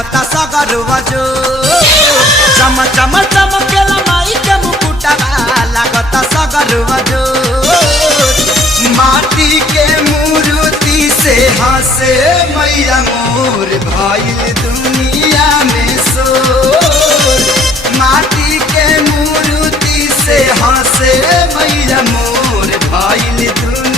लागता सगर वजो चम चम चमकेला माई के मुकुटवा लागता सगर वजो माटी के मूर्ति से हंसे मैया मोर भइल दुनिया में शोर माटी के मूर्ति से हंसे मैया मोर भइल दुनिया